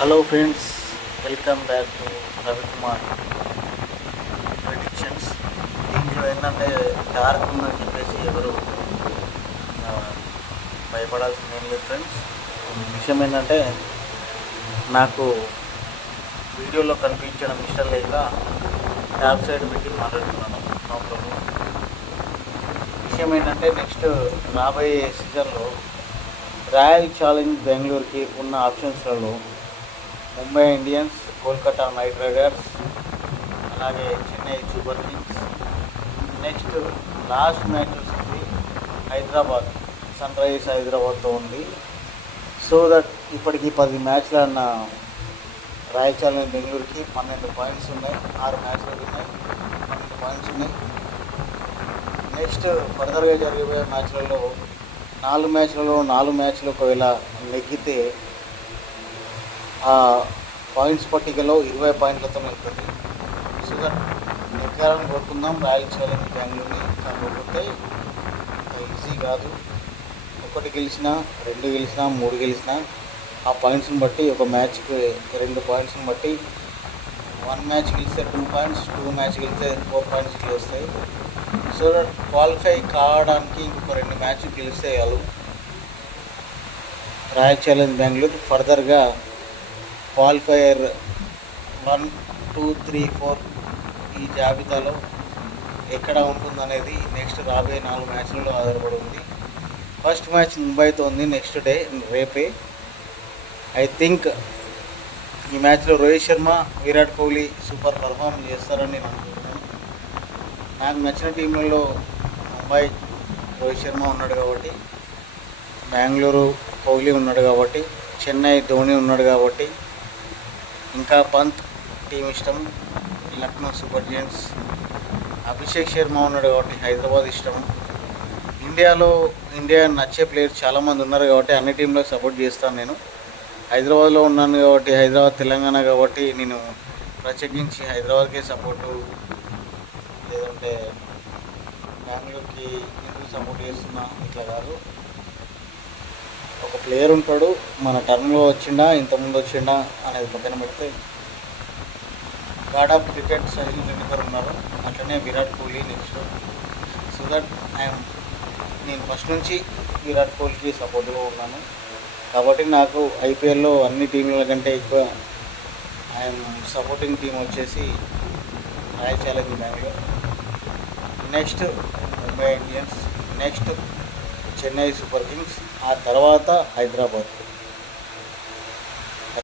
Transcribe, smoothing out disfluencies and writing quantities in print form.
Hello friends, welcome back to Ravikumar predictions. దీంట్లో ఏంటంటే dark ఉందని చెప్పేసి ఎవరు ఆ, భయపడాల్సింది ఏం లేదు ఫ్రెండ్స్. విషయం ఏంటంటే నాకు వీడియోలో కనిపించడం ఇష్టం లేక ట్యాబ్ సైడ్ పెట్టి మాట్లాడుతున్నాను. No problem. విషయం ఏంటంటే నెక్స్ట్ రాబోయే సీజన్లో రాయల్ ఛాలెంజ్ బెంగళూరుకి ఉన్న ఆప్షన్స్లలో Mumbai Indians, Kolkata knight riders, అలాగే Chennai super kings, next last match వచ్చేసి హైదరాబాద్ సన్ రైజర్స్ హైదరాబాద్తో ఉంది. సో దట్ ఇప్పటికి 10 మ్యాచ్లు అన్న రాయల్ ఛాలెంజ్ బెంగళూరుకి 12 పాయింట్స్ ఉన్నాయి. 6 మ్యాచ్లు ఉన్నాయి, 12 పాయింట్స్ ఉన్నాయి. నెక్స్ట్ ఫర్దర్గా జరిగిపోయే మ్యాచ్లలో 4 మ్యాచ్లు ఒకవేళ నెగ్గితే ఆ పాయింట్స్ పట్టికలో 20 పాయింట్లతో వెళ్తుంది. సో దట్ నెగ్గాలని కోరుకుందాం రాయల్ ఛాలెంజ్ బెంగళూరుని. కాకపోతే ఈజీ కాదు. 1 గెలిచినా, 2 గెలిచినా, 3 గెలిచినా ఆ పాయింట్స్ని బట్టి ఒక మ్యాచ్కి 2 పాయింట్స్ని బట్టి 1 మ్యాచ్ గెలిస్తే 2 పాయింట్స్, 2 మ్యాచ్ గెలిస్తే 4 పాయింట్స్ వస్తాయి. సో దట్ క్వాలిఫై కావడానికి ఇంకొక 2 మ్యాచ్లు గెలిస్తే చాలు రాయల్ ఛాలెంజ్ బెంగళూరు ఫర్దర్గా క్వాలిఫైయర్ 1, 2, 3, 4 ఈ జాబితాలో ఎక్కడ ఉంటుందనేది నెక్స్ట్ రాబోయే 4 మ్యాచ్లలో ఆధారపడి ఉంది. ఫస్ట్ మ్యాచ్ ముంబైతో ఉంది నెక్స్ట్ డే, రేపే. ఐ థింక్ ఈ మ్యాచ్లో రోహిత్ శర్మ, విరాట్ కోహ్లీ సూపర్ పర్ఫామ్ చేస్తారని నేను అనుకుంటున్నాను. నాకు నచ్చిన టీంలలో ముంబై రోహిత్ శర్మ ఉన్నాడు కాబట్టి, బెంగళూరు కోహ్లీ ఉన్నాడు కాబట్టి, చెన్నై ధోని ఉన్నాడు కాబట్టి, ఇంకా పంత్ టీం ఇష్టం, లక్నో సూపర్ జెయింట్స్ అభిషేక్ శర్మ ఉన్నాడు కాబట్టి హైదరాబాద్ ఇష్టం. ఇండియా నచ్చే ప్లేయర్స్ చాలామంది ఉన్నారు కాబట్టి అన్ని టీంలకు సపోర్ట్ చేస్తాను. నేను హైదరాబాద్లో ఉన్నాను కాబట్టి, హైదరాబాద్ తెలంగాణ కాబట్టి నేను ప్రత్యేకించి హైదరాబాద్కే సపోర్టు, లేదంటే బెంగళూరుకి ఎందుకు సపోర్ట్ చేస్తున్నా ఇట్లా కాదు. ఒక ప్లేయర్ ఉంటాడు, మన టర్మ్లో వచ్చిండా, ఇంతకుముందు వచ్చిండా అనేది పక్కన పెడితే God of cricket Sachin Tendulkar ఉన్నారు, అట్లనే Virat Kohli next. So that నేను ఫస్ట్ నుంచి విరాట్ కోహ్లీకి సపోర్ట్గా ఉన్నాను కాబట్టి నాకు ఐపీఎల్లో అన్ని టీంల కంటే ఎక్కువ ఐఎమ్ సపోర్టింగ్ టీం వచ్చేసి royal challenge Bengaluru, next Mumbai Indians, next Chennai super Kings, ఆ తర్వాత హైదరాబాద్.